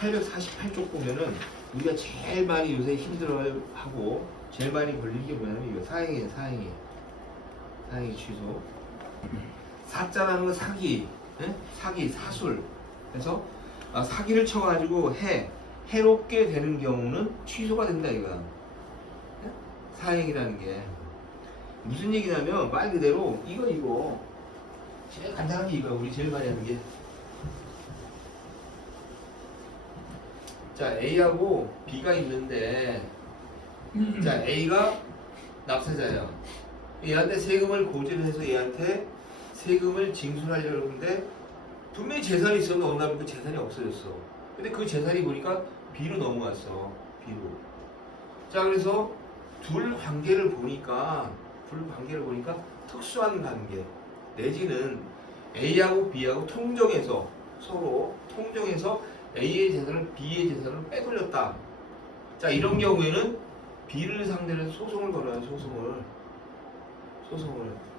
848쪽 보면은 우리가 제일 많이 요새 힘들어하고 제일 많이 걸린 게 뭐냐면 이거 사행이에요. 사행이 취소. 사자라는 건 사기, 예? 사기, 사술. 그래서 사기를 쳐가지고 해롭게 되는 경우는 취소가 된다 이거야. 예? 사행이라는 게 무슨 얘기냐면 말 그대로 이거 제일 간단한 게 이거 우리 제일 많이 하는 게. 자, A하고 B가 있는데, 자, A가 납세자예요. 얘한테 세금을 고지를 해서 얘한테 세금을 징수하려고 하는데, 분명히 재산이 있었는데 어느 날 그 재산이 없어졌어. 근데 그 재산이 보니까 B로 넘어갔어. B로. 자, 그래서 둘 관계를 보니까 특수한 관계, 내지는 A하고 B하고 서로 통정해서 A의 재산을 B의 재산을 빼돌렸다. 자, 이런 경우에는 B를 상대로 해서 소송을 걸어요.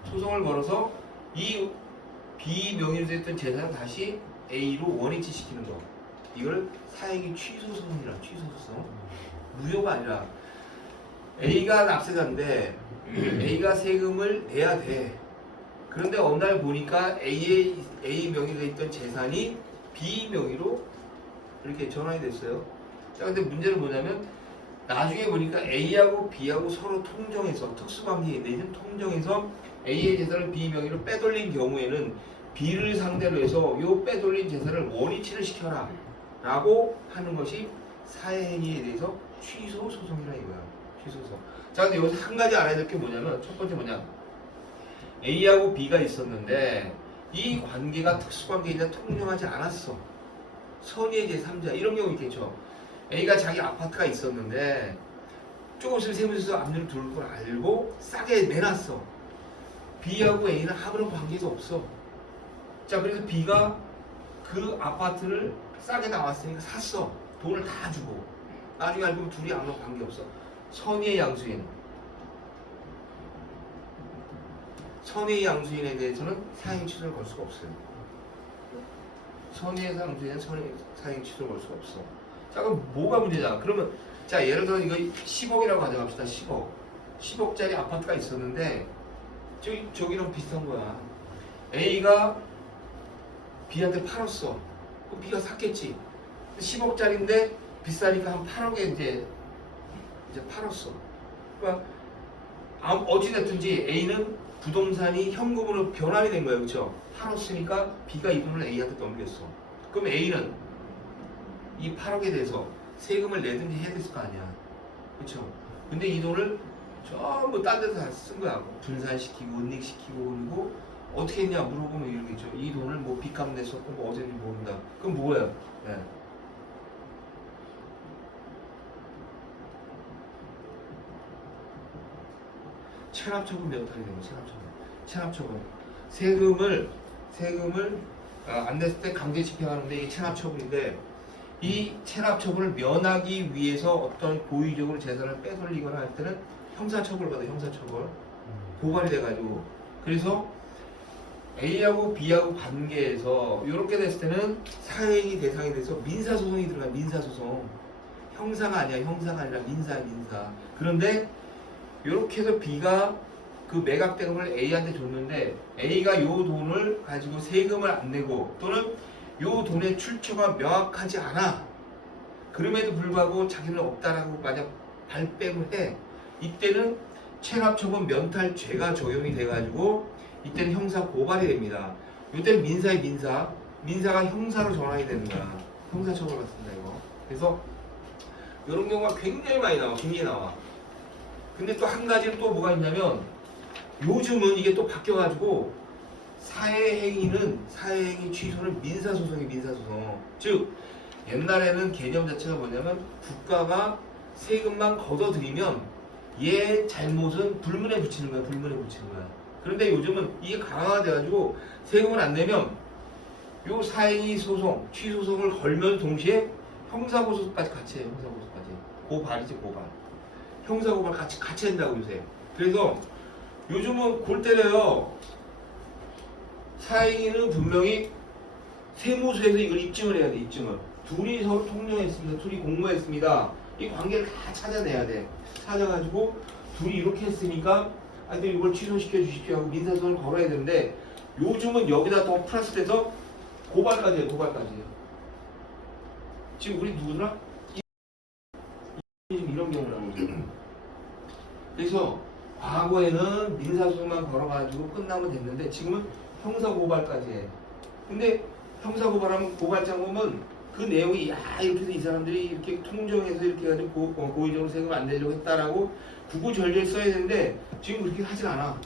소송을 걸어서 이 B 명의로 됐던 재산을 다시 A로 원위치 시키는 거. 이걸 사행위 취소소송이라. 취소소송. 무효가 아니라 A가 납세자인데 A가 세금을 내야 돼. 그런데 어느 날 보니까 A 명의로 있던 재산이 B 명의로 이렇게 전환이 됐어요. 자, 근데 문제는 뭐냐면 나중에 보니까 A하고 B하고 서로 통정해서 특수관계에 내는 통정해서 A의 재산을 B 명의로 빼돌린 경우에는 B를 상대로 해서 요 빼돌린 재산을 원위치를 시켜라 라고 하는 것이 사행위에 대해서 취소 소송이라 이거야. 취소소송. 자, 근데 여기서 한 가지 알아야 될 게 뭐냐면 첫 번째 뭐냐, A하고 B가 있었는데 이 관계가 특수관계이냐 통용하지 않았어. 선의의 제3자 이런 경우 있겠죠. A가 자기 아파트가 있었는데 조금 있으면 세무서에서 압류를 들어올 걸 알고 싸게 내놨어. B하고 A는 아무런 관계도 없어. 자, 그래서 B가 그 아파트를 싸게 나왔으니까 샀어. 돈을 다 주고. 나중에 알고 보면 둘이 아무런 관계 없어. 선의의 양수인에 대해서는 사행 취소를 걸 수가 없어요. 선의의 양수인은 사행 취소를 걸 수가 없어. 자, 그럼 뭐가 문제냐? 그러면 자, 예를 들어 이거 10억이라고 가져갑시다. 10억짜리 아파트가 있었는데 저기랑 비슷한 거야. A가 B한테 팔았어. 그럼 B가 샀겠지. 10억짜리인데 비싸니까 한 8억에 이제 팔았어. 그러니까 어찌됐든지 A는 부동산이 현금으로 변환이 된 거예요. 그렇죠? 팔았으니까 B가 이 돈을 A한테 넘겼어. 그럼 A는 이 8억에 대해서 세금을 내든지 해야 됐을 거 아니야. 그렇죠? 근데 이 돈을 전부 딴 데서 다 쓴 거야. 분산시키고 은닉시키고. 그리고 어떻게 했냐 물어보면 이러겠죠. 이 돈을 뭐 빚값 냈었고 뭐 어제인지 모른다. 그럼 뭐예요? 네. 체납처분 면탈이 되는 거예요. 체납처분. 세금을 안 냈을 때 강제 집행하는데 이게 체납처분인데, 이 체납처분을 면하기 위해서 어떤 고의적으로 재산을 빼돌리거나 할 때는 형사처벌을 받아요. 형사처벌. 고발이 돼가지고. 그래서 A하고 B하고 관계에서 이렇게 됐을 때는 사행위 대상이 돼서 민사소송이 들어가요. 민사소송. 형사가 아니라 민사. 그런데 이렇게 해서 B가 그 매각된 걸 A한테 줬는데 A가 요 돈을 가지고 세금을 안 내고 또는 요 돈의 출처가 명확하지 않아. 그럼에도 불구하고 자기는 없다라고 만약 발뺌을 해. 이때는 체납처분 면탈죄가 적용이 돼가지고 이때는 형사 고발이 됩니다. 이때는 민사가 형사로 전환이 되는 거야. 형사처벌 받습니다 이거. 그래서 이런 경우가 굉장히 많이 나와. 굉장히 나와. 근데 또 한 가지는 또 뭐가 있냐면 요즘은 이게 또 바뀌어가지고 사회행위 취소는 민사소송. 즉 옛날에는 개념 자체가 뭐냐면 국가가 세금만 걷어들이면 얘 잘못은 불문에 붙이는 거야. 그런데 요즘은 이게 강화돼가지고 세금을 안 내면 요 사행위 소송, 취소송을 걸면 동시에 형사고소까지 같이 해요. 고발이지 고발. 형사고발 같이 한다고 요새. 그래서 요즘은 골 때려요. 사행위는 분명히 세무서에서 이걸 입증을 해야 돼. 둘이 서로 통정했습니다. 둘이 공모했습니다. 이 관계를 다 찾아내야 돼. 찾아가지고 둘이 이렇게 했으니까 근데 이걸 취소시켜 주십시오 하고 민사소송을 걸어야 되는데 요즘은 여기다 더 플러스돼서 고발까지 해요. 고발까지 해요. 지금 우리 누구더라? 지금 이런 경우를 하고 있어요. 그래서 과거에는 민사소송만 걸어가지고 끝나면 됐는데 지금은 형사고발까지 해. 근데 형사고발하면 고발장 보면 그 내용이 이렇게 해서 이 사람들이 이렇게 통정해서 이렇게 해가지고 고의적으로 세금 안 내려고 했다라고 구구절절 써야 되는데 지금 그렇게 하진 않아.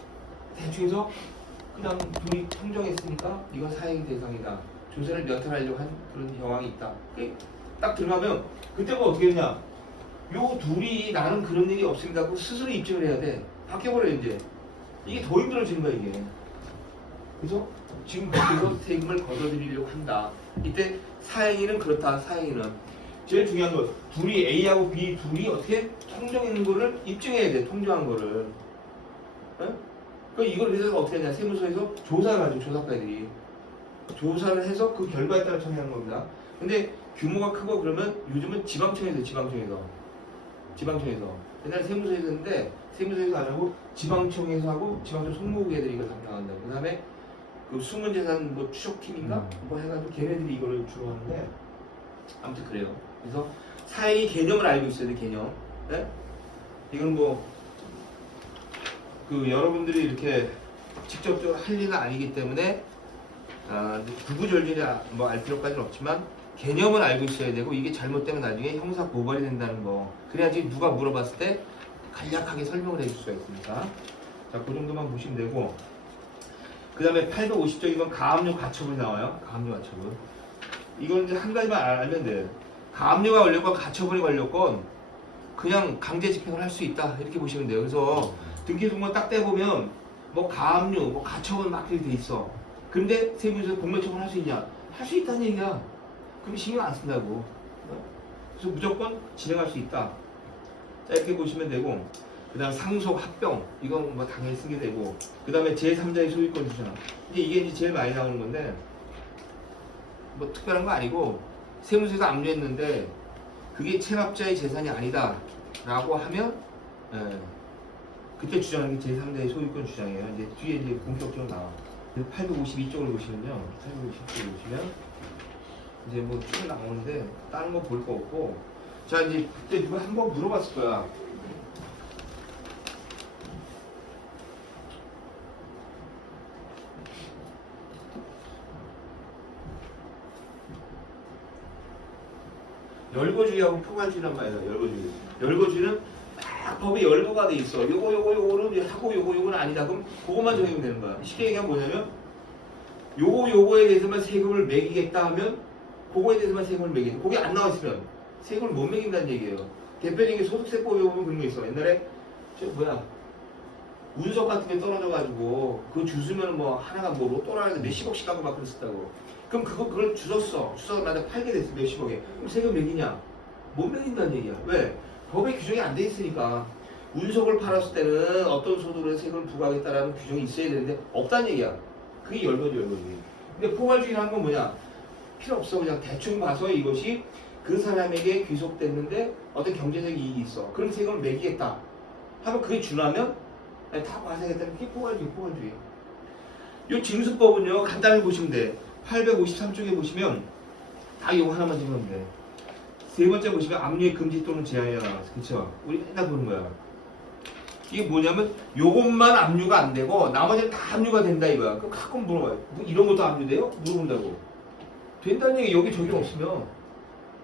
대충 해서 그냥 둘이 통정했으니까 이건 사행 대상이다. 조세를 면탈하려고 한 그런 정황이 있다. 딱 들어가면 그때가 어떻게 되냐? 요 둘이 나는 그런 일이 없습니다 하고 스스로 입증을 해야 돼. 바뀌어버려 이제. 이게 더 힘들어지는 거야 이게. 그래서 지금 그래서 세금을 걷어들이려고 한다. 이때 사행위는 그렇다. 사행위는 제일 중요한 건 둘이 A하고 B 둘이 어떻게 통정했는 거를 입증해야 돼. 통정한 거를. 그 이걸 그래서 어떻게 하냐? 세무서에서 조사를 하죠. 조사과들이 조사를 해서 그 결과에 따라 처리하는 겁니다. 근데 규모가 크고 그러면 요즘은 지방청에서 옛날에 세무서에서 했는데 세무서에서 안 하고 지방청에서 하고 지방청 송무국 애들이 이걸 담당한다. 그 다음에 그 숨은재산 뭐 추적팀인가 뭐 해가지고 걔네들이 이거를 주로 하는데 아무튼 그래요. 그래서 사행위 개념을 알고 있어야 돼. 개념. 네? 이건 뭐 그 여러분들이 이렇게 직접적으로 할 일은 아니기 때문에 구구절절히 뭐 알 필요까지는 없지만 개념은 알고 있어야 되고 이게 잘못되면 나중에 형사 고발이 된다는 거. 그래야지 누가 물어봤을 때 간략하게 설명을 해줄 수가 있습니다. 자, 그 정도만 보시면 되고 그 다음에 850쪽이면 가압류 가처분이 나와요. 가압류 가처분. 이건 이제 한 가지만 알면 돼요. 가압류가 걸렸건 가처분이 걸렸건 그냥 강제 집행을 할 수 있다 이렇게 보시면 돼요. 그래서 등기소송만 딱 떼보면 뭐 가압류, 뭐 가처분 막 이렇게 돼 있어. 근데 세무서에서 공무처분 할 수 있냐? 할 수 있다는 얘기야. 그럼 신경 안 쓴다고. 그래서 무조건 진행할 수 있다. 자, 이렇게 보시면 되고 그 다음 상속, 합병 이건 뭐 당연히 쓰게 되고 그 다음에 제3자의 소유권 주장 이게 이제 제일 많이 나오는 건데 뭐 특별한 거 아니고 세무서에서 압류했는데 그게 체납자의 재산이 아니다 라고 하면 그때 주장하는 게 제3자의 소유권 주장이에요. 이제 뒤에 이제 본격적으로 나와. 852쪽을 보시면요. 852쪽을 보시면 이제 뭐 쭉 나오는데 다른 거 볼 거 없고 자 이제 그때 누가 한번 물어봤을 거야. 열거주의하고 포괄주의란 말이에요. 열거주의는 딱 법이 열거가 돼 있어. 요거는 하고 요거는 아니다. 그럼 그것만 정해면 되는 거야. 쉽게 얘기하면 뭐냐면 요거에 대해서만 세금을 매기겠다 하면 그거에 대해서만 세금을 매기겠다. 그게 안 나와 있으면 세금을 못 매긴다는 얘기예요. 대표적인 게 소득세법에 보면 그런 거 있어. 옛날에 운석 같은 게 떨어져가지고 그 주스면 뭐 하나가 뭐 로또라는데 몇십억씩 갖고 막 그랬었다고. 그럼 그걸 주웠어. 주워서 팔게 됐어. 몇십억에. 그럼 세금 매기냐? 못 매긴다는 얘기야. 왜? 법에 규정이 안 돼 있으니까. 운석을 팔았을 때는 어떤 소득으로 세금을 부과하겠다라는 규정이 있어야 되는데 없다는 얘기야. 그게 열거지. 근데 포괄주의라는 건 뭐냐? 필요 없어. 그냥 대충 봐서 이것이 그 사람에게 귀속됐는데 어떤 경제적 이익이 있어. 그럼 세금을 매기겠다. 하면 그게 준하면 다 과세하겠다는 게 포괄주의. 이 징수법은요 간단히 보시면 돼. 853쪽에 보시면 다 이거 하나만 적으면 돼. 세 번째 보시면 압류의 금지 또는 제한이 나왔어. 그쵸? 우리 맨날 보는 거야. 이게 뭐냐면 요것만 압류가 안 되고 나머지는 다 압류가 된다 이거야. 그럼 가끔 물어봐요. 뭐 이런 것도 압류돼요? 물어본다고. 된다는 얘기 여기 적용 없으면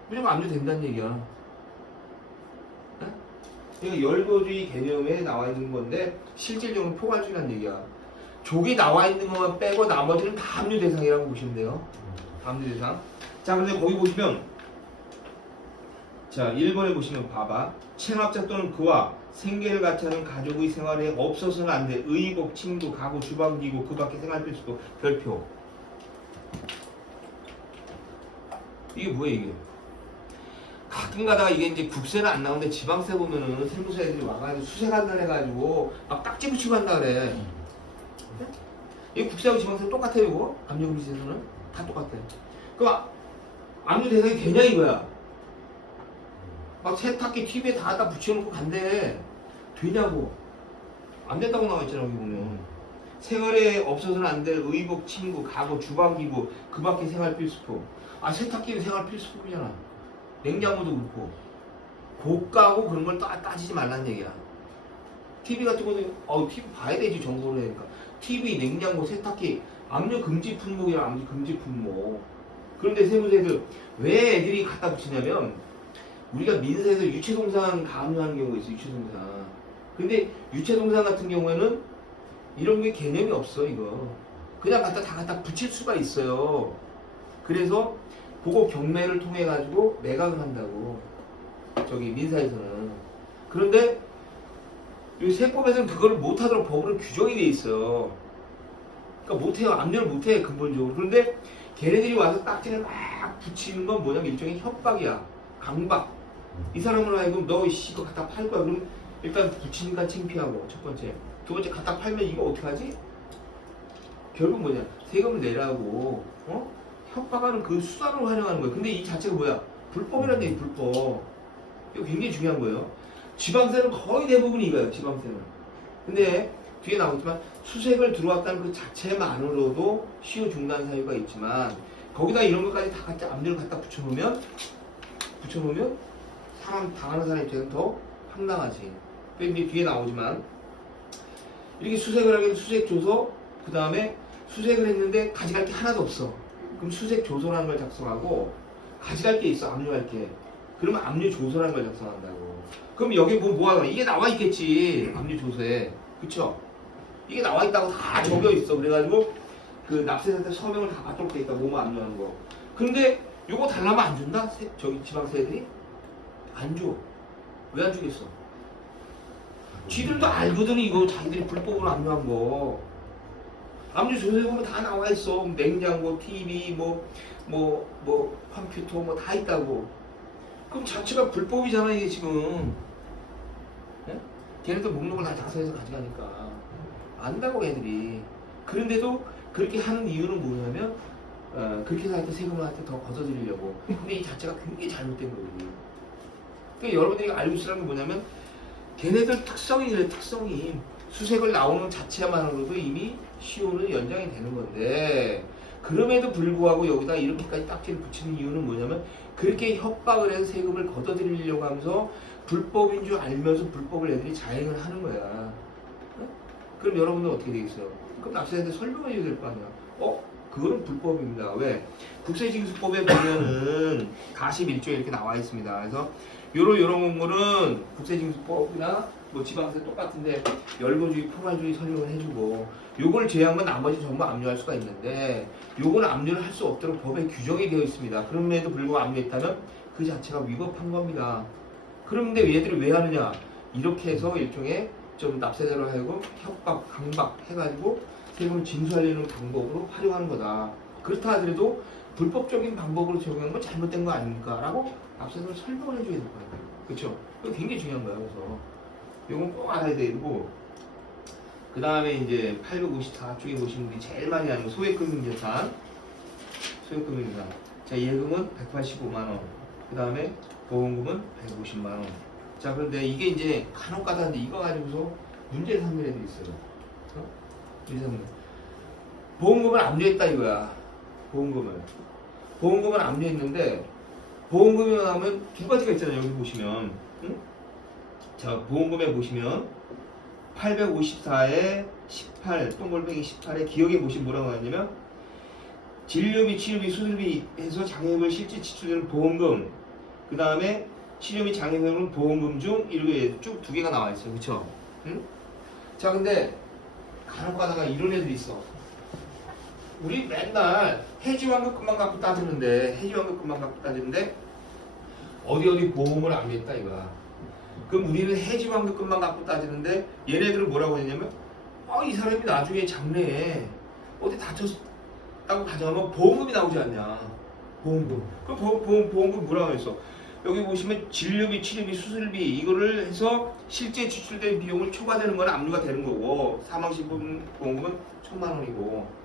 무조건 압류된다는 얘기야. 그러니까 열거주의 개념에 나와 있는 건데 실질적으로 포괄주의라는 얘기야. 족이 나와 있는 것만 빼고 나머지는 다 압류 대상이라고 보시면 돼요. 압류 대상. 자, 근데 거기 보시면 자 1번에 보시면 봐봐. 체납자 또는 그와 생계를 같이 하는 가족의 생활에 없어서는 안 돼. 의복, 침구, 가구, 주방기구, 그 밖에 생활 필수도 별표. 이게 뭐야 이게? 가끔 가다가 이게 이제 국세는 안 나오는데 지방세 보면은 세무서 애들이 와가지고 수색한다 해가지고 막 딱지 붙이고 한다 그래. 이 국세하고 지방세 똑같아요 이거? 압류금지세서는 다 똑같아. 그럼 압류 대상이 되냐 이거야. 막 세탁기 TV에 다 붙여놓고 간대. 되냐고. 안 된다고 나와있잖아 여기 보면. 생활에 없어서는 안 될 의복, 침구, 가구, 주방기구, 그 밖에 생활 필수품. 아 세탁기는 생활 필수품이잖아. 냉장고도 그렇고. 고가고 그런 걸 따지지 말라는 얘기야. TV 같은 거는 TV 봐야 되지 정보를 하니까. TV, 냉장고, 세탁기, 압류 금지 품목이랑 압류 금지 품목. 그런데 세무서에서 왜 애들이 갖다 붙이냐면 우리가 민사에서 유체동산 가압류하는 경우가 있어. 유체동산. 근데 유체동산 같은 경우에는 이런 게 개념이 없어 이거. 그냥 갖다 붙일 수가 있어요. 그래서 그거 경매를 통해 가지고 매각을 한다고. 저기 민사에서는. 그런데 이 세법에서는 그거를 못하도록 법으로 규정이 돼 있어요. 그러니까 못해요. 압류를 못해 근본적으로. 그런데 걔네들이 와서 딱지를 막 붙이는 건 뭐냐면 일종의 협박이야. 강박. 이 사람으로 하여금 너 이거 갖다 팔 거야. 그럼 일단 붙이니까 창피하고 첫 번째. 두 번째 갖다 팔면 이거 어떡하지? 결국 뭐냐? 세금을 내라고 협박하는 그 수단으로 활용하는 거예요. 근데 이 자체가 뭐야? 불법이라는 얘기. 불법. 이거 굉장히 중요한 거예요. 지방세는 거의 대부분이 이거예요. 지방세는. 근데 뒤에 나오지만 수색을 들어왔다는 그 자체만으로도 시효 중단 사유가 있지만 거기다 이런 것까지 다 같이 압류를 갖다 붙여놓으면 사람 당하는 사람 입장에서 더 황당하지. 근데 뒤에 나오지만 이렇게 수색을 하게 되면 수색 조서, 그 다음에 수색을 했는데 가져갈 게 하나도 없어. 그럼 수색 조서라는 걸 작성하고 가져갈 게 있어. 압류할 게. 그러면 압류 조서라는 걸 작성한다고. 그럼 여기 뭐하나 이게 나와 있겠지. 압류 조서에. 그쵸? 이게 나와 있다고 다 적혀 있어. 그래가지고 그 납세자한테 서명을 다 받도록 돼 있다. 뭐뭐 압류하는 거. 근데 요거 달라면 안 준다? 저기 지방세 애들이? 안 줘. 왜 안 주겠어? 쥐들도 알거든 이거 자기들이 불법으로 압류한 거. 압류 조서에 보면 다 나와 있어. 냉장고, TV, 컴퓨터 뭐 다 있다고. 그럼 자체가 불법이잖아 이게 지금. 네? 걔네들 목록을 다 작성해서 가져가니까 안다고 애들이. 그런데도 그렇게 하는 이유는 뭐냐면 그렇게 해서 하여튼 세금을 하여튼 더 걷어들이려고. 근데 이 자체가 굉장히 잘못된 거거든요. 그러니까 여러분들이 알고 있으라는 게 뭐냐면 걔네들 특성이 그래. 특성이 수색을 나오는 자체만으로도 이미 시효는 연장이 되는 건데 그럼에도 불구하고 여기다 이렇게까지 딱지를 붙이는 이유는 뭐냐면 그렇게 협박을 해서 세금을 걷어들이려고 하면서 불법인 줄 알면서 불법을 애들이 자행을 하는 거야. 그럼 여러분들 어떻게 되겠어요? 그럼 납세자한테 설명해 줘야 될 거 아니야. 그거는 불법입니다. 왜? 국세징수법에 보면은 41조에 이렇게 나와 있습니다. 그래서 요런 거는 국세징수법이나 뭐 지방세 똑같은데 열거주의, 포괄주의 설명을 해주고 요걸 제외하면 나머지 전부 압류할 수가 있는데 요걸 압류를 할 수 없도록 법에 규정이 되어 있습니다. 그럼에도 불구하고 압류했다면 그 자체가 위법한 겁니다. 그런데 얘들이 왜 하느냐? 이렇게 해서 일종의 좀 납세자로 하여금 협박, 강박 해가지고 세금을 징수하려는 방법으로 활용하는 거다. 그렇다 하더라도 불법적인 방법으로 적용한 건 잘못된 거 아닙니까? 라고 납세자를 설명을 해줘야 될 거예요. 그렇죠? 이거 굉장히 중요한 거예요. 그래서 이건 꼭 알아야 되고 그 다음에 이제 854쪽에 보시면 우리 제일 많이 하는 거 소액금융자산. 소액금융자산. 자, 예금은 185만원. 그 다음에 보험금은 150만원. 자, 그런데 이게 이제 간혹 가다는데 이거 가지고서 문제를 삼는 애들이 있어요. 보험금을 압류했다 이거야. 보험금을 압류했는데 보험금이 나오면 두 가지가 있잖아요. 여기 보시면 자, 보험금에 보시면 854에 18 동글뱅이 18에 기억에 보시면 뭐라고 하냐면 진료비, 치료비, 수술비 해서 장애인을 실제 지출되는 보험금, 그 다음에 치료비, 장애인은 보험금 중 이렇게 쭉 두 개가 나와 있어요. 그쵸? 응? 자, 근데 간혹 가다가 이런 애들이 있어. 우리 맨날 해지환급금만 갖고 따지는데 어디 보험을 안 냈다 이거야. 그럼 우리는 해지환급금만 갖고 따지는데 얘네들은 뭐라고 했냐면 이 사람이 나중에 장래에 어디 다쳤다고 가정하면 보험금이 나오지 않냐. 보험금. 그럼 보험금 뭐라고 했어? 여기 보시면 진료비, 치료비, 수술비 이거를 해서 실제 지출된 비용을 초과되는 건 압류가 되는 거고 사망신분 보험금은 1,000만 원이고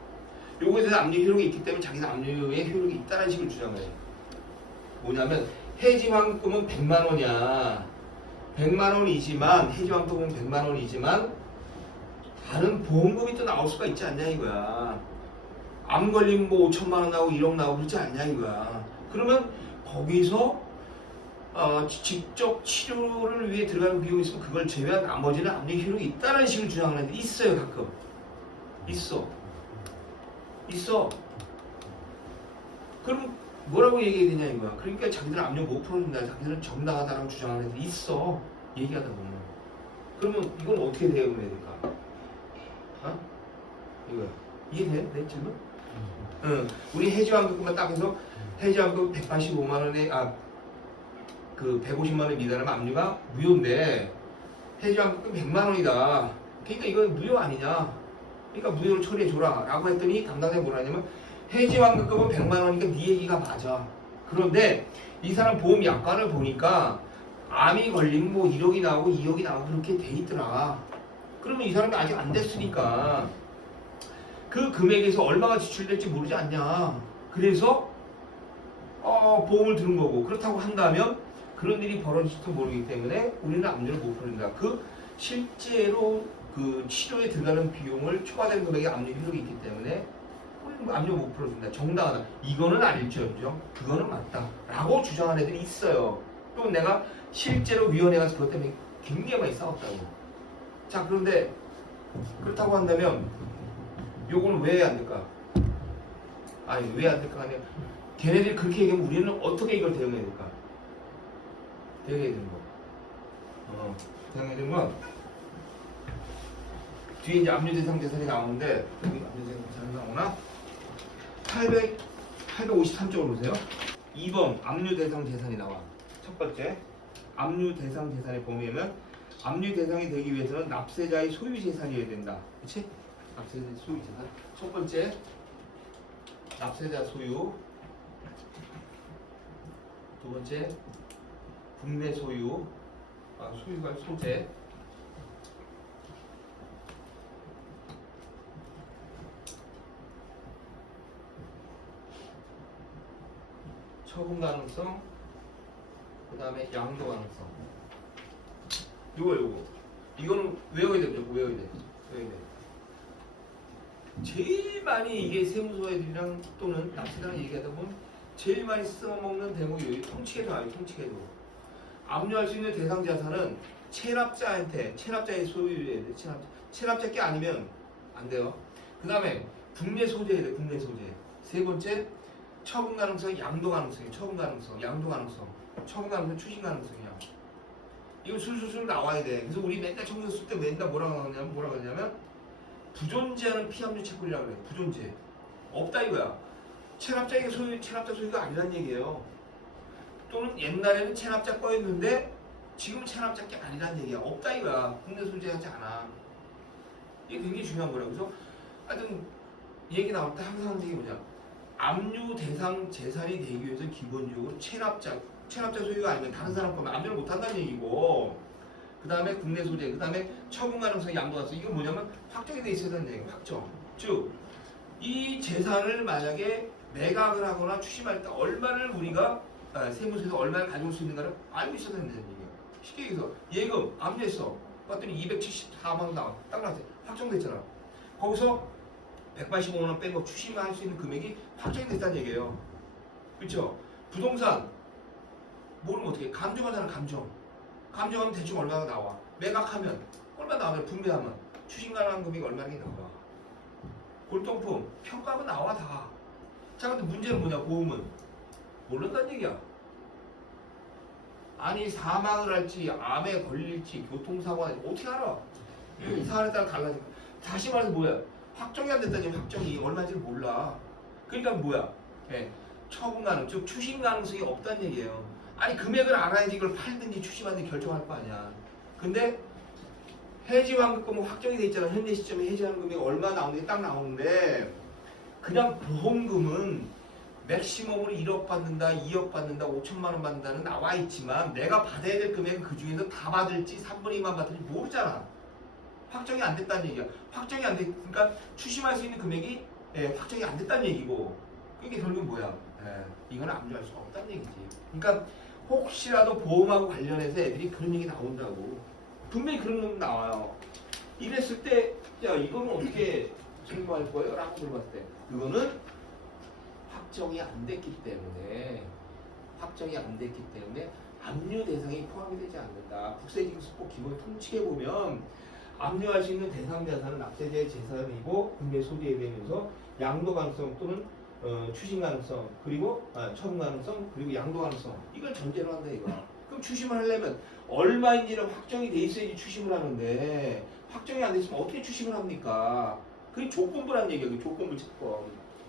요거에 대해서 압류 효력이 있기 때문에 자기는 압류의 효력이 있다는 식으로 주장을 해. 뭐냐면 해지환급금은 100만 원이야. 100만 원이지만 해지환급금은 100만 원이지만 다른 보험금이 또 나올 수가 있지 않냐 이거야. 암 걸리면 뭐 5천만 원 나오고 1억 나오고 그렇지 않냐 이거야. 그러면 거기서 직접 치료를 위해 들어가는 비용이 있으면 그걸 제외한 나머지는 압류 효력이 있다는 식으로 주장하는 데 있어요. 가끔 있어. 그럼 뭐라고 얘기해야 되냐 이거야. 그러니까 자기들은 압류 못 풀어준다, 자기들은 정당하다라고 주장하는 애들이 있어. 얘기하다 보면. 그러면 이건 어떻게 대응을 해야 될까? 이거야. 이해돼? 내 질문? 응. 우리 해지환급금만 딱 해서 해지환급 185만 원에 그 150만 원 미달하면 압류가 무효인데 해지환급금 100만 원이다. 그러니까 이건 무효 아니냐? 그러니까 무효로 처리해 줘라 라고 했더니 담당자가 뭐라 하냐면 해지환급금은 100만 원이니까 네 얘기가 맞아. 그런데 이 사람 보험 약관을 보니까 암이 걸리면 뭐 1억이 나오고 2억이 나오고 그렇게 돼 있더라. 그러면 이 사람이 아직 안 됐으니까 그 금액에서 얼마가 지출될지 모르지 않냐. 그래서 보험을 드는 거고, 그렇다고 한다면 그런 일이 벌어질지도 모르기 때문에 우리는 압류를 못 풀린다. 그 실제로 그 치료에 들어가는 비용을 초과된 금액의 압류 효력이 있기 때문에 우리는 압류 못 풀어준다. 정당하다. 이거는 아닐지언정 그거는 맞다 라고 주장하는 애들이 있어요. 또 내가 실제로 위원회 가서 그것 때문에 굉장히 많이 싸웠다고. 자, 그런데 그렇다고 한다면 요거는 왜 안 될까? 아니, 왜 안 될까 하면 걔네들이 그렇게 얘기하면 우리는 어떻게 이걸 대응해야 될까? 대응해야 되는 거. 대응해야 되는 건 뒤에 이제 압류 대상 재산이 나오는데, 여기 압류 대상 재산이 나오나? 853쪽으로 보세요. 2번 압류 대상 재산이 나와. 첫 번째 압류 대상 재산의 범위에는 압류 대상이 되기 위해서는 납세자의 소유 재산이어야 된다. 그렇지? 납세자의 소유 재산. 첫 번째 납세자 소유. 두 번째 국내 소유. 소유가 소재. 처분 가능성. 그 다음에 양도 가능성. 요거 이거는 외워야 돼. 무조건 외워야 돼. 제일 많이 이게 세무서 애들이랑 또는 납세자랑 얘기하다 보면 제일 많이 써먹는 대목이 여기 통치계도 아니에요. 통치계도. 압류할 수 있는 대상 자산은 체납자의 소유여야 돼. 체납자 게 아니면 안 돼요. 그 다음에 국내 소재에 돼. 국내 소재. 세 번째 처분 가능성, 양도 가능성이에요. 처분 가능성, 양도 가능성. 처분 가능성, 추심 가능성이야. 이거 술술술 나와야 돼. 그래서 우리 맨날 청구서 쓸 때 맨날 뭐라고 하냐면 부존재하는 피압류 채권이라고 그래요. 부존재. 없다 이거야. 체납자 소유가 아니란 얘기예요. 또는 옛날에는 체납자 거였는데 지금은 체납자 게 아니란 얘기야. 없다 이거야. 국내 소재하지 않아. 이게 굉장히 중요한 거라고. 그래서 하여튼 얘기 나올 때 항상 하는 얘기 뭐냐. 압류 대상 재산이 되기 위해서 기본적으로 체납자 소유가 아니면 다른 사람 거면 압류를 못 한다는 얘기고, 그 다음에 국내 소재, 그 다음에 처분 가능성, 양도 가능성. 이건 뭐냐면 확정이 돼 있어야 되는 얘기예요. 확정. 즉 이 재산을 만약에 매각을 하거나 추심할 때 얼마를 우리가 세무서에서 얼마를 가져올 수 있는가를 알고 있어야 된다는 얘기예요. 쉽게 얘기해서 예금 압류했어. 봤더니 274만 원 나와. 딱 나왔어요. 확정됐잖아. 거기서 185만 원 뺀 거 추심할 수 있는 금액이 확정이 됐다는 얘기예요. 그렇죠? 부동산 모르면 어떻게? 감정하잖아. 감정하면 대충 얼마가 나와. 매각하면 얼마 나와요. 분배하면 추심 가능한 금액이 얼마나 나와. 골동품 평가하면 나와 다. 자, 근데 문제는 뭐냐? 보험은 모른다는 얘기야. 아니 사망을 할지 암에 걸릴지 교통사고가 어떻게 알아? 이 사안에 따라 달라지고. 다시 말해서 뭐야? 확정이 안 됐다니. 확정이 얼마인지 몰라. 그러니까 뭐야? 처분 가능, 즉 추심 가능성이 없다는 얘기예요. 아니 금액을 알아야지 이걸 팔든지 추심하든지 결정할 거 아니야. 근데 해지환급금은 확정이 돼 있잖아. 현재 시점에 해지환급금이 얼마 나오는지 딱 나오는데, 그냥 보험금은 맥시멈으로 1억 받는다, 2억 받는다, 5천만 원 받는다는 나와 있지만 내가 받아야 될 금액은 그 중에서 다 받을지 3분의 2만 받을지 모르잖아. 확정이 안 됐다는 얘기야. 확정이 안 됐으니까 추심할 수 있는 금액이 확정이 안 됐다는 얘기고, 이게 결국은 뭐야? 이건 압류할 수가 없다는 얘기지. 그러니까 혹시라도 보험하고 관련해서 애들이 그런 얘기 나온다고. 분명히 그런 거 나와요. 이랬을 때, 야, 이거는 어떻게 설명할 거예요? 라고 물어봤을 때, 그거는 확정이 안 됐기 때문에, 압류 대상이 포함이 되지 않는다. 국세징수법 기본 통칙에 보면 압류할 수 있는 대상 자산은 납세자의 재산이고 분배 소지에 대해서 양도 가능성 또는 추심 가능성 그리고 처분 가능성 그리고 양도 가능성 이걸 전제로 한다 이거. 그럼 추심을 하려면 얼마인지는 확정이 돼 있어야지 추심을 하는데 확정이 안 돼 있으면 어떻게 추심을 합니까? 그게 조건부란 얘기야. 조건부 채권.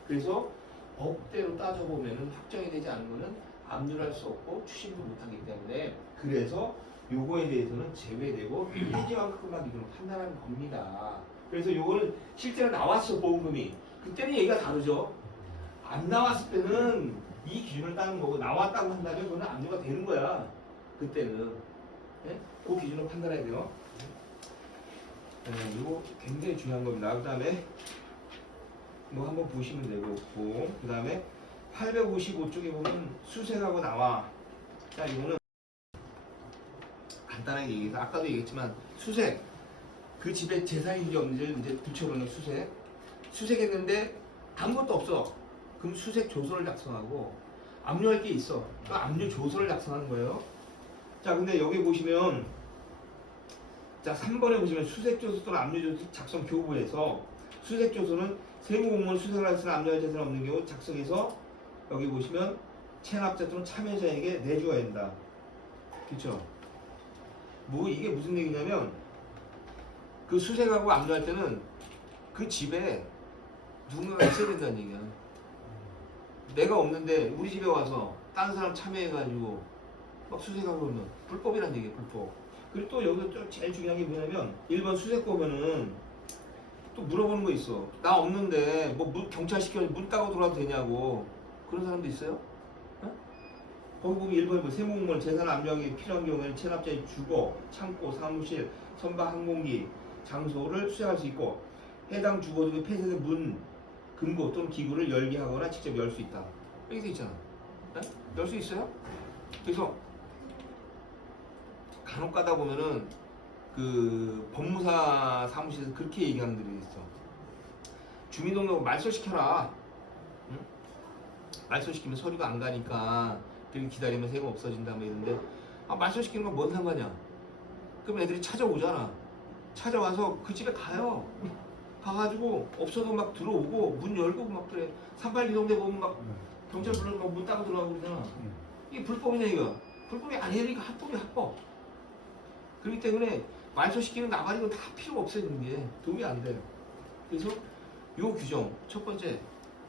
그래서 법대로 따져보면은 확정이 되지 않은 거는 압류할 수 없고 추심도 못하기 때문에 그래서 요거에 대해서는 제외되고 일정한큼만 기준으로 판단하는 겁니다. 그래서 요거는 실제로 나왔어 보험금이. 그때는 얘기가 다르죠. 안 나왔을 때는 이 기준을 따는 거고 나왔다고 한다면 그거는 압류가 되는 거야. 그때는 네? 그 기준으로 판단해야 돼요. 이거 굉장히 중요한 겁니다. 그 다음에 뭐 한번 보시면 되고 그 다음에 855쪽에 보면 수색하고 나와. 자 이거는 간단하게 얘기해서 아까도 얘기했지만 수색 그 집에 재산인지 없는지 이제 붙여놓는 수색했는데 아무것도 없어. 그럼 수색 조서를 작성하고 압류할 게 있어. 그 압류 조서를 작성하는 거예요. 자 근데 여기 보시면 자 3번에 보시면 수색조서 또는 압류조서 작성 교부에서 수색조서는 세무공무원 수색을 할 때는 압류할 재산 없는 경우 작성해서 여기 보시면 체납자 또는 참여자에게 내줘야 된다. 그렇죠? 뭐 이게 무슨 얘기냐면 그 수색하고 압류할 때는 그 집에 누군가가 있어야 된다는 얘기야. 내가 없는데 우리 집에 와서 다른 사람 참여해가지고 막 수색하고 그러면 불법이란 얘기야. 불법. 그리고 또 여기서 좀 제일 중요한 게 뭐냐면 1번 수색 보면은 또 물어보는 거 있어. 나 없는데 뭐 경찰 시켜서 문 따고 들어와도 되냐고. 그런 사람도 있어요? 어? 거기 보면 1번에 뭐 세무공무원 재산 압류하기 필요한 경우에는 체납자의 주거, 창고, 사무실, 선박, 항공기, 장소를 수색할 수 있고 해당 주거 중에 폐쇄된 문, 금고 또는 기구를 열게 하거나 직접 열 수 있다. 여기 돼 있잖아. 열 수 있어요? 그래서 간혹 가다 보면은 그 법무사 사무실에서 그렇게 얘기하는 데도 있어. 주민등록 말소시켜라. 응? 말소시키면 서류가 안 가니까 그렇게 기다리면 세금 없어진다 뭐 이런데 말소시키는 건 뭔 상관이야. 그럼 애들이 찾아오잖아. 찾아와서 그 집에 가요. 가가지고 없어도 막 들어오고 문 열고 막 그래. 38기동대 보면 막 경찰 불러서 막 문 따고 들어가고 그러잖아. 이게 불법이냐 이거. 불법이 아니니까 합법이 합법. 그렇기 때문에 말소시키는 나발이고 다 필요가 없어요. 그런 게 도움이 안 돼요. 그래서 요 규정 첫 번째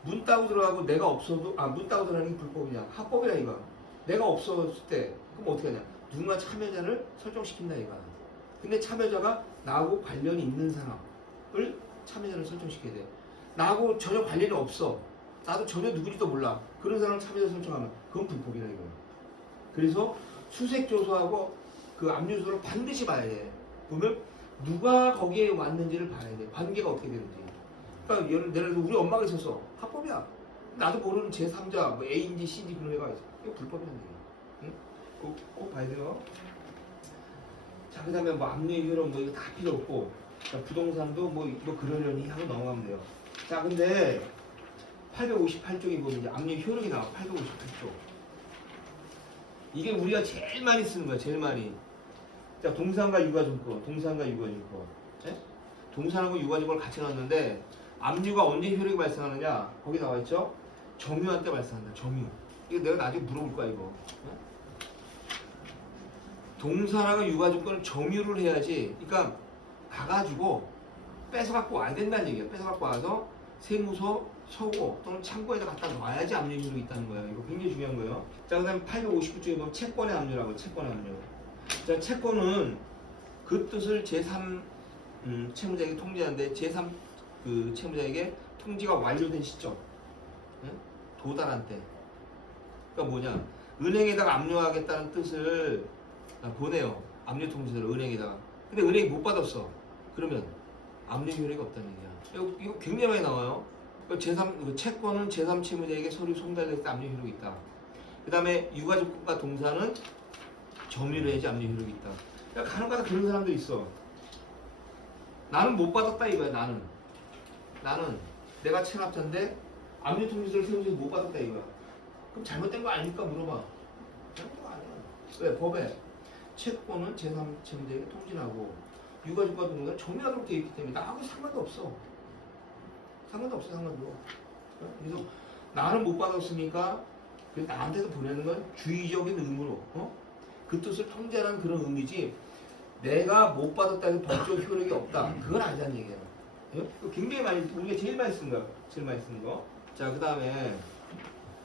문 따고 들어가고 내가 없어도 문 따고 들어가는 게 불법이냐 합법이라 이거. 내가 없었을 때 그럼 어떻게 하냐. 누군가 참여자를 설정시킨다 이거. 근데 참여자가 나하고 관련이 있는 사람을 참여자를 설정시켜야 돼. 나하고 전혀 관련이 없어. 나도 전혀 누구지도 몰라. 그런 사람을 참여자 설정하면 그건 불법이다 이거. 그래서 수색조서하고 그 압류서를 반드시 봐야 돼. 보면 누가 거기에 왔는지를 봐야 돼. 관계가 어떻게 되는지. 그러니까 예를 들어서 우리 엄마가 있었어. 합법이야. 나도 모르는 제3자 뭐 A인지 C인지 그런 애가 있어. 이거 불법이라는 얘기야. 응? 꼭 봐야 돼요. 자, 그 다음에 뭐 압류 효력 뭐 이거 다 필요 없고 부동산도 뭐 그러려니 하고 넘어가면 돼요. 자, 근데 858쪽에 보면 이제 압류 효력이 나와. 858쪽. 이게 우리가 제일 많이 쓰는 거야. 제일 많이. 자, 동산과 유가증권. 네? 동산하고 유가증권을 같이 넣었는데 압류가 언제 효력이 발생하느냐? 거기 나와 있죠? 점유한 때 발생한다. 점유. 이거 내가 나중에 물어볼 거야 이거. 네? 동산하고 유가증권은 점유를 해야지. 그러니까 가가지고 뺏어갖고 와야 된다는 얘기야. 뺏어갖고 와서 세무서, 서고 또는 창고에다 갖다 놔야지 압류 효력이 있다는 거야. 이거 굉장히 중요한 거예요. 자, 그 다음에 859쪽에 보면 채권의 압류라고. 채권의 압류. 자, 채권은 그 뜻을 제3 채무자에게 통지하는데 제3 그 채무자에게 통지가 완료된 시점, 응? 도달한 때. 그러니까 뭐냐? 은행에다가 압류하겠다는 뜻을 보내요. 압류 통지서를 은행에다가. 근데 은행이 못 받았어. 그러면 압류 효력이 없다는 얘기야. 이거 굉장히 많이 나와요. 채권은 제3 채무자에게 서류 송달됐을 때 압류 효력이 있다. 그 다음에 유가족과 동사는 점유를 해야지 압류 효력이 있다. 그러니까 간혹가다 그런 사람도 있어. 나는 못 받았다 이거야. 나는 내가 체납자인데 압류 통지서를 세무서에서 못 받았다 이거야. 그럼 잘못된 거 아닙니까? 물어봐. 잘못된 거 아니야. 왜? 법에 채권은 제3 채무자에게 통지하고 유가족과 동사는 점유하도록 되어 있기 때문에 나하고 상관도 없어. 상관도. 그래서 나는 못 받았으니까 나한테서 보내는 건 주의적인 의무로 그 뜻을 통제하는 그런 의미지 내가 못 받았다 해서 법적 효력이 없다 그건 아니라는 얘기예요. 굉장히 많이 우리가 제일 많이 쓴 거. 자, 그 다음에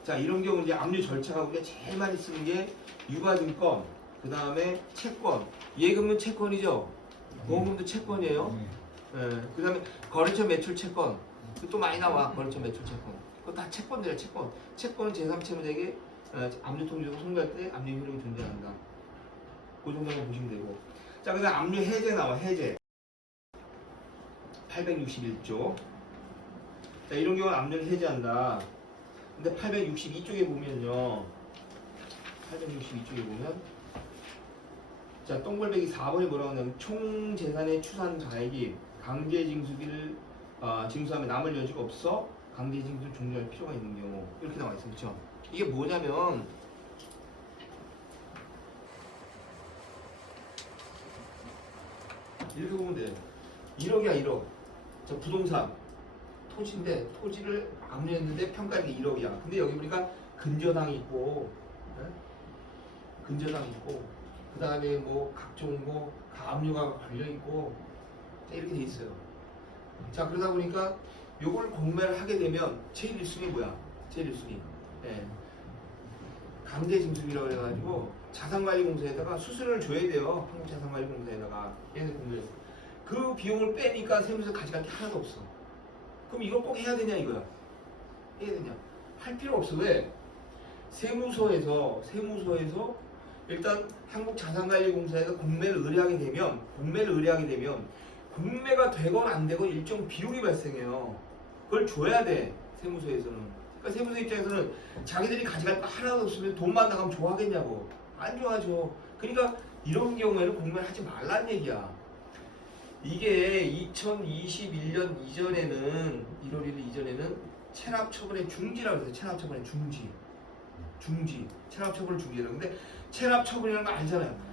자 이런 경우 이제 압류 절차가 우리가 제일 많이 쓰는 게 유가증권, 그 다음에 채권. 예금은 채권이죠. 보험금도 채권이에요. 그 다음에 거래처 매출 채권. 또 많이 나와. 거래처 매출 채권. 그거 다 채권들이야. 채권은 제3 채무자에게 압류 통지서가 송달할 때 압류 효력이 존재한다. 그 정도만 보시면 되고. 자, 그다음 압류 해제 나와. 해제. 861조. 자, 이런 경우는 압류를 해제한다. 근데 862쪽에 보면요. 862쪽에 보면 자, 똥벌배기 4번에 뭐라고 하냐면 총 재산의 추산 가액이 강제 징수비를 징수하면 남을 여지가 없어 강제 징수를 종료할 필요가 있는 경우 이렇게 나와 있어요. 그렇죠? 이게 뭐냐면 이렇게 보면 돼요. 1억이야 1억. 저 부동산 토지인데 토지를 압류했는데 평가액이 1억이야. 근데 여기 보니까 근저당이 있고 그 다음에 뭐 각종 뭐 가압류가 걸려 있고 이렇게 돼 있어요. 자, 그러다 보니까 요걸 공매를 하게 되면 제일 1순위 뭐야? 제일 1순위. 강제징수비라고 해가지고 자산관리공사에다가 수수료를 줘야 돼요. 한국자산관리공사에다가 얘네 공매. 그 비용을 빼니까 세무서 가져갈 게 하나도 없어. 그럼 이걸 꼭 해야 되냐 이거야? 해야 되냐? 할 필요 없어. 왜? 세무서에서 일단 한국자산관리공사에서 공매를 의뢰하게 되면 공매가 되건 안 되건 일정 비용이 발생해요. 그걸 줘야 돼. 세무서에서는. 그러니까 세무서 입장에서는 자기들이 가져갈 거 하나도 없으면 돈만 나가면 좋아하겠냐고. 안 좋아하죠. 그러니까 이런 경우에는 공매를 하지 말라는 얘기야. 이게 2021년 이전에는 1월 1일 이전에는 체납처분의 중지라고 해서 체납처분의 중지 체납처분을 중지라고. 근데 체납처분이라는 거 알잖아요.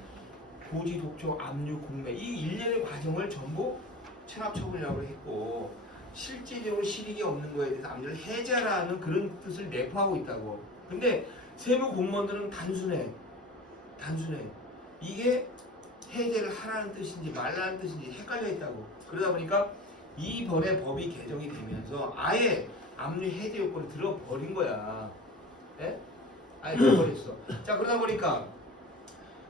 고지, 독촉, 압류, 공매 이 일련의 과정을 전부 체납처분이라고 했고 실질적으로 실익이 없는 거에 대해서 압류를 해제하라는 그런 뜻을 내포하고 있다고. 근데 세무 공무원들은 단순해. 이게 해제를 하라는 뜻인지 말라는 뜻인지 헷갈려 있다고. 그러다 보니까 이번에 법이 개정이 되면서 아예 압류 해제 요건을 들어버린 거야. 예? 아예 들어버렸어. 자, 그러다 보니까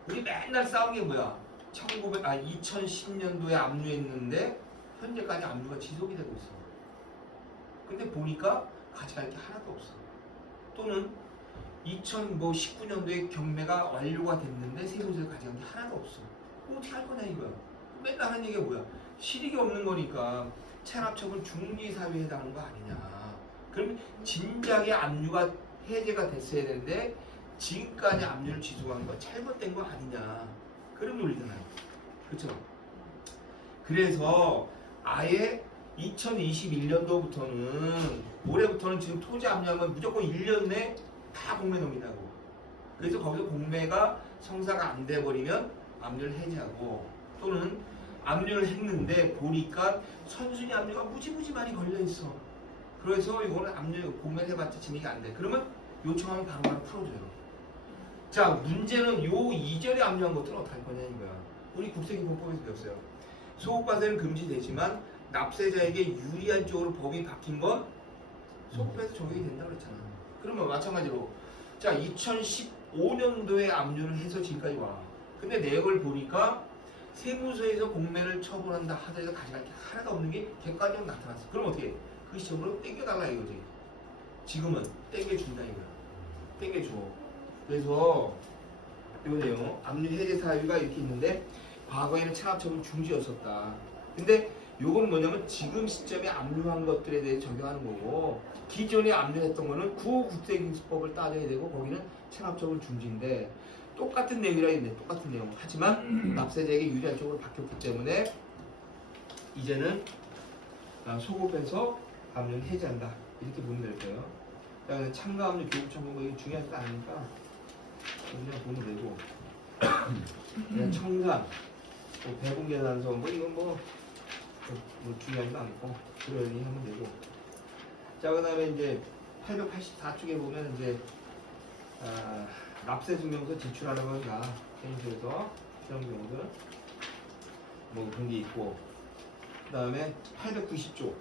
우리 맨날 싸운 게 뭐야? 2010년도에 압류했는데 현재까지 압류가 지속이 되고 있어. 근데 보니까 가져갈 게 하나도 없어. 또는 2019년도에 경매가 완료가 됐는데 세무서에서 가져간 게 하나도 없어. 어떻게 할 거냐 이거야. 맨날 하는 얘기가 뭐야? 실익이 없는 거니까 체납처분 중지사유에 해당하는 거 아니냐. 그럼 진작에 압류가 해제가 됐어야 되는데 지금까지 압류를 지속한 거 잘못된 거 아니냐. 그런 논리잖아요. 그렇죠? 그래서 아예 2021년도부터는 올해부터는 지금 토지 압류하면 무조건 1년 내 다 공매 넘긴다고. 그래서 거기서 공매가 성사가 안 돼버리면 압류를 해제하고 또는 압류를 했는데 보니까 선순위 압류가 무지무지 많이 걸려있어. 그래서 이거는 압류 공매를 해봤자 진행이 안 돼. 그러면 요청하면 바로바로 풀어줘요. 자, 문제는 요 이전에 압류한 것들은 어떻게 할 거냐 이거야. 우리 국세기본법에서 배웠어요. 소급과세는 금지되지만 납세자에게 유리한 쪽으로 법이 바뀐 건 소급에서 적용이 된다고 그랬잖아. 그러면 마찬가지로 자 2015년도에 압류를 해서 지금까지 와. 근데 내역을 보니까 세무서에서 공매를 처분한다 하더라도 가져갈 게 하나도 없는 게 객관적으로 나타났어. 그럼 어떻게 해? 그 시점으로 땡겨달라 이거지. 지금은 땡겨준다 이거야. 땡겨줘. 그래서 요 내용 압류 해제 사유가 이렇게 있는데 과거에는 체납처분 중지였었다. 근데 요건 뭐냐면 지금 시점에 압류한 것들에 대해 적용하는 거고, 기존에 압류했던 거는 구국세징수법을 따져야 되고, 거기는 체납처분 중지인데 똑같은 내용이라 했네. 똑같은 내용. 하지만 납세자에게 유리한 쪽으로 바뀌었기 때문에 이제는 소급해서 압류를 해제한다. 이렇게 보면 될 거예요. 그다음에 참가압류 교육청구 이게 중요하지도 않으니까 그냥 보면 되고, 그냥 청산, 뭐 배분계산서 뭐 이건 뭐 중요하지도 않고 그러니 하면 되고. 자, 그다음에 이제 884쪽에 보면 이제 납세 증명서 제출하라고 한다. 행수에서 그런 경우들 뭐 그런 게 있고. 그다음에 890쪽.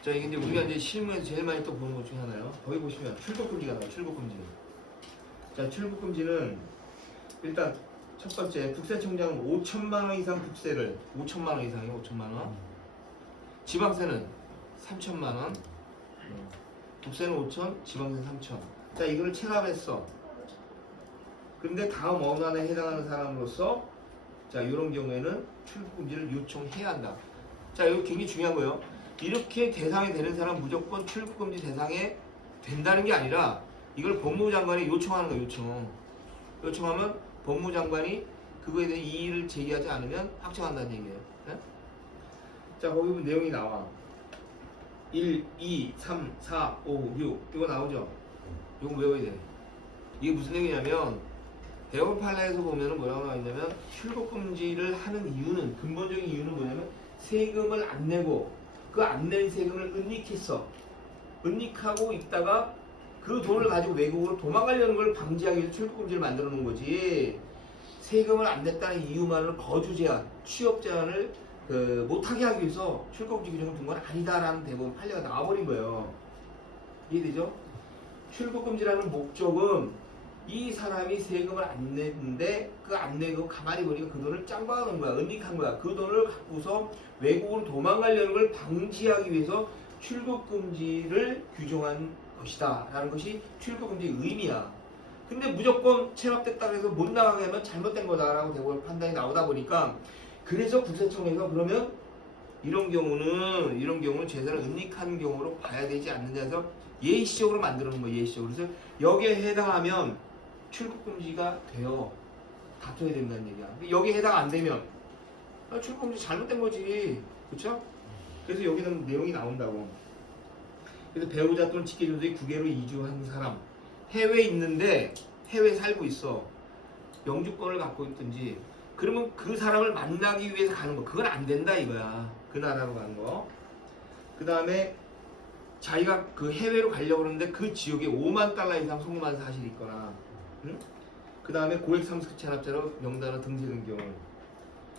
자, 이게 이제 우리가 이제 실무에서 제일 많이 또 보는 것 중에 하나요. 거기 보시면 출국금지가 나와요. 출국금지. 자, 출국금지는 일단 첫 번째, 국세청장은 5천만 원 이상 국세를 5천만 원 이상이요. 5천만 원. 지방세는 3천만 원. 국세는 5천, 지방세는 3천. 자, 이거를 체납했어. 그런데 다음 어간에 해당하는 사람으로서 자, 이런 경우에는 출국금지를 요청해야 한다. 자, 이거 굉장히 중요한 거예요. 이렇게 대상이 되는 사람 무조건 출국금지 대상에 된다는 게 아니라 이걸 법무부 장관이 요청하는 거예요. 요청하면 법무부 장관이 그거에 대해 이의를 제기하지 않으면 확정한다는 얘기예요. 네? 자, 거기 보면 내용이 나와. 1, 2, 3, 4, 5, 6 이거 나오죠? 이거 외워야 돼. 이게 무슨 내용이냐면 대법 판례에서 보면은 뭐라고 나와 있냐면 출국금지를 하는 이유는, 근본적인 이유는 뭐냐면 세금을 안 내고 그 안 낸 세금을 은닉했어. 은닉하고 있다가 그 돈을 가지고 외국으로 도망가려는 걸 방지하기 위해서 출국금지를 만들어 놓은 거지. 세금을 안 냈다는 이유만으로 거주 제한, 취업 제한을 못하게 하기 위해서 출국금지 규정을 둔 건 아니다라는 대법원 판례가 나와버린 거예요. 이해되죠? 출국금지라는 목적은 이 사람이 세금을 안 냈는데 그 안 내고 가만히 보니까 그 돈을 짱박아 놓은 거야. 은닉한 거야. 그 돈을 갖고서 외국으로 도망가려는 걸 방지하기 위해서 출국금지를 규정한 것이다 라는 것이 출국금지의 의미야. 근데 무조건 체납됐다고 해서 못 나가게 하면 잘못된 거다라고 대법원 판단이 나오다 보니까, 그래서 국세청에서 그러면 이런 경우는 재산을 은닉한 경우로 봐야 되지 않느냐 해서 예시적으로 만들어 놓은 거예요. 예시적으로. 그래서 여기에 해당하면 출국금지가 되어 다퉈야 된다는 얘기야. 여기에 해당 안 되면 출국금지 잘못된 거지. 그렇죠? 그래서 여기는 내용이 나온다고. 그래서 배우자 또는 직계존속이 국외로 이주한 사람, 해외에 있는데 해외에 살고 있어. 영주권을 갖고 있든지, 그러면 그 사람을 만나기 위해서 가는 거, 그건 안 된다 이거야. 그 나라로 가는 거. 그 다음에 자기가 그 해외로 가려고 하는데 그 지역에 5만 달러 이상 송금한 사실이 있거나, 응? 그 다음에 고액 상습 체납자로 명단에 등재된 경우.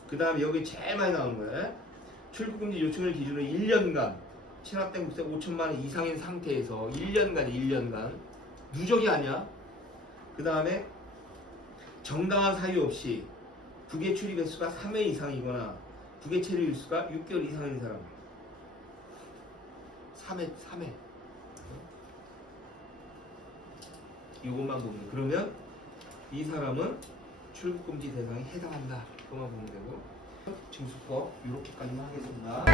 그 다음에 여기 제일 많이 나오는 거예요. 출국금지 요청을 기준으로 1년간 체납된 국세 5천만 원 이상인 상태에서 1년간 누적이 아니야. 그 다음에 정당한 사유 없이 국외 출입 횟수가 3회 이상이거나 국외 체류 일수가 6개월 이상인 사람. 3회. 이것만 보면, 그러면 이 사람은 출국금지 대상에 해당한다. 그것만 보면 되고, 징수법 이렇게까지만 하겠습니다.